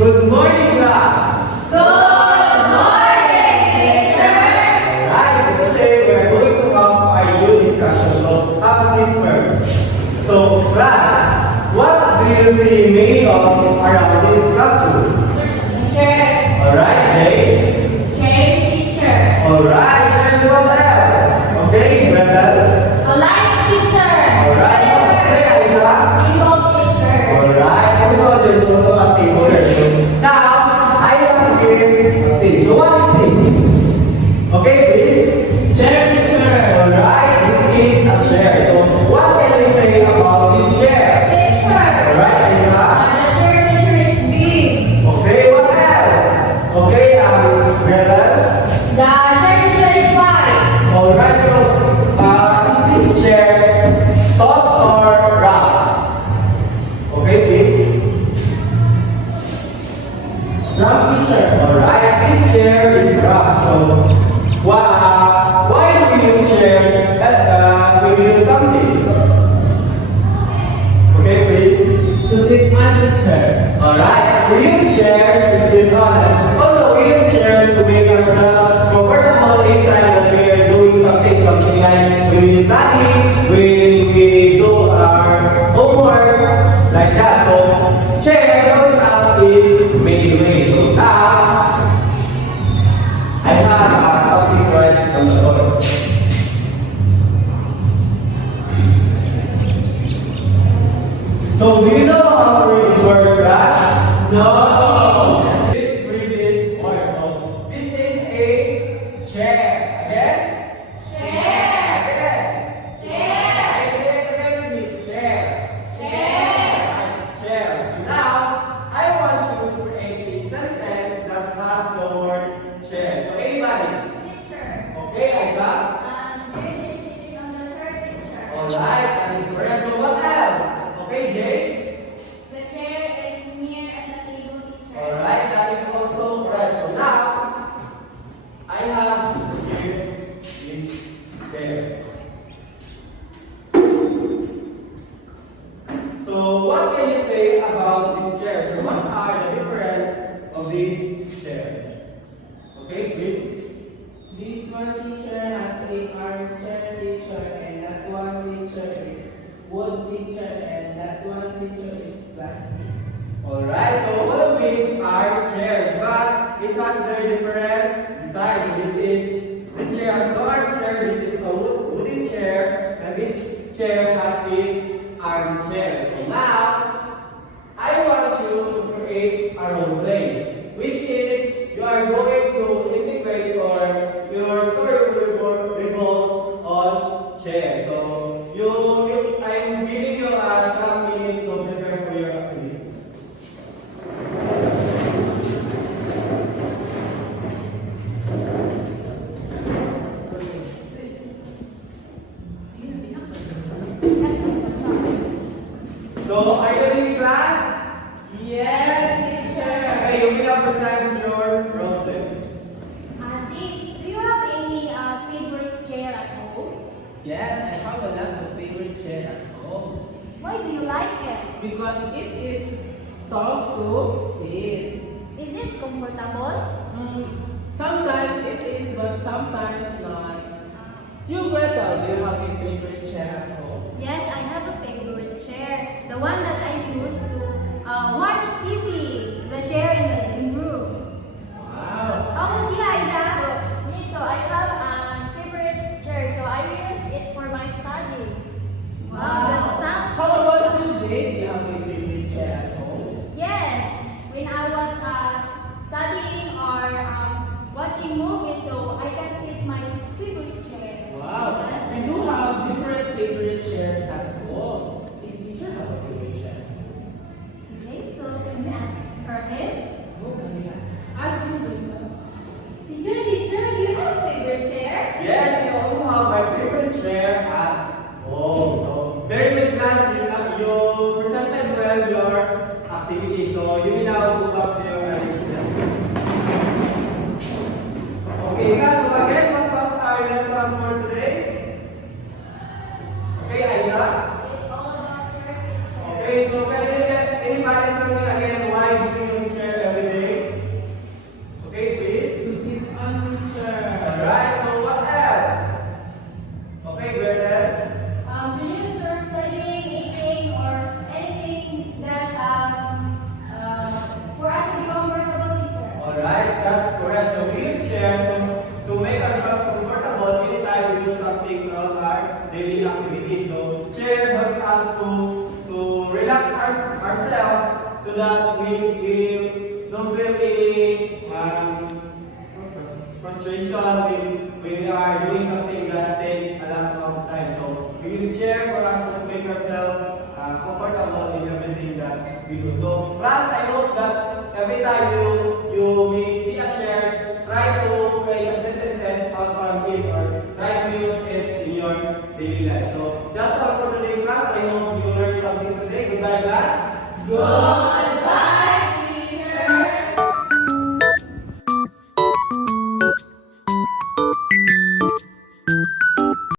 Good morning, class. Good morning, teacher. Alright, so today we are going to have our new discussion. So, have a seat first. So, class, what do you see made of around this classroom? Teacher. Alright, Jay. Chairs, teacher. Alright, there's what else? Okay, Brendan. A light, teacher. Alright, okay, Aisa. Table, teacher. Alright, also there's also a table here. So, now, I have here a thing. So, what is this? Okay, please. Chair, teacher. Alright, this is a chair. So, what can you say about this chair? Teacher. Alright, Aisa. The chair, teacher is big. Okay, what else? Okay, Brendan. The chair, teacher is wide. Alright, so, is this chair soft or rough? Okay, please. Rough, teacher. Alright, this chair is rough. So, why do we use chair when we use something? Okay, please. To sit on, teacher. Alright, we use chairs to sit on. Also, we use chairs to make ourselves comfortable anytime that we are doing something like when we study, when we do our homework, like that. So, chair helps us in many ways. So now, I have something right on the floor. So, do you know how to read this word, class? No. Let's read this word. So, this is a chair. Again? Chair. Again. Chair. Say it again with me. Chair. Chair. Chair. So now, I want you to create a sentence that has the word chair. So, anybody? Teacher. Okay, Isa? Chair is sitting on the chair, teacher. Alright, that is correct. So, what else? Okay, Jay? The chair is near at the table, teacher. Alright, that is also correct. So now, I have here these chairs. So what can you say about these chairs? So what are the difference of these chairs? Okay, please. This one teacher has a armchair teacher, and that one teacher is wood teacher, and that one teacher is plastic. Alright, so all of these are chairs, but it has very different design. So this chair has no armchair, this is a wooden chair, and this chair has this armchair. So now, I want you to create a role play, which is you are going to integrate or your story will revolve on chair. So I'm giving you some minutes to prepare for your activity. So, are you ready, class? Yes, teacher. Okay, you will now present your role play. See, do you have any favorite chair at home? Yes, I have a lot of favorite chair at home Why do you like it? because it is soft to sit. Is it comfortable? Sometimes it is, but sometimes not. You, Greta, do you have a favorite chair at home? Yes, I have a favorite chair. The one that I use to watch TV. The chair in the living room. Wow. How about you, Isa? Me too. I have a favorite chair, so I use it for my study. Wow, that sounds How about you, Jay? Do you have a favorite chair at home? Yes, when I was studying or watching movies, so I can sit my favorite chair. Wow. Yes, We do have different favorite chairs at home. Does teacher have a favorite chair? Okay, so can we ask her him? Oh, can we ask you, Greta? Teacher, do you have a favorite chair? Yes, I also have my favorite chair at home. So, very good class. You presented well your activity. So, you will now go back to your arrangement. Okay, class. So, again, what was our lesson for today? Okay, Aisa? It's all about chair, teacher. Okay, so can anybody tell me again why do you use chair relax ourselves so that we don't feel any frustration when we are doing something that takes a lot of time. So we use chair for us to make ourselves comfortable in everything that we do. So class, I hope that every time you may see a chair, try to create a sentences out of it or try to use it in your daily life. So that's all for today, class. I hope you learned something today. Goodbye, class. Goodbye, teacher.